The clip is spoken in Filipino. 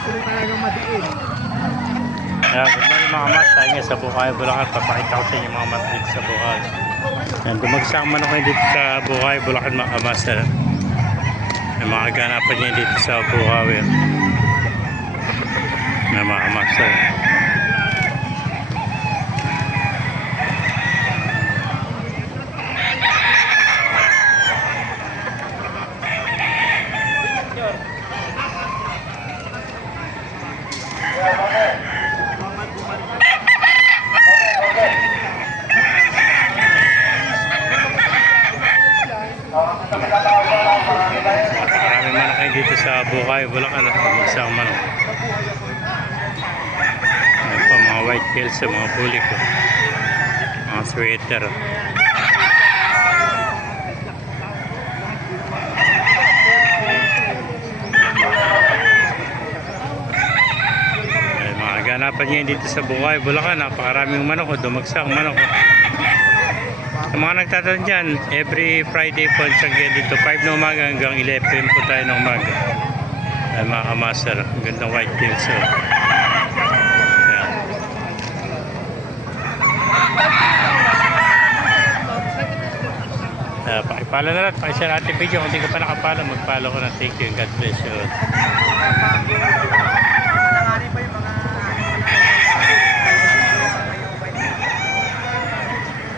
gusto mo talagang madiin. Good morning mga mas, tayo nga sa Bukay, Bulacan. Papakita ko sa inyo mga mas dito sa Bukay. Yan, dumagsang manok ngayon dito sa Bukay, Bulacan mga mas. May mga ganapan niya dito sa Bukay. May mga mas. Maraming manok kayo dito sa Bukay, Bulacan. Dumagsang manok. May pa mga white tails sa mga bulik. Mga sweater. Ay, mga ganapan niya dito sa Bukay, Bulacan. Napakaraming manok. Dumagsang manok. Sa mga nagtatanong dyan, every Friday po hanggang dito 5 na umaga hanggang 11 po tayo ng umaga. Ay, mga kamaster, ang gandang white tails. So. Pakipala na lang, pakishare natin video. Kung hindi ka pa nakapala, magpalo ko na. Thank you and God bless you.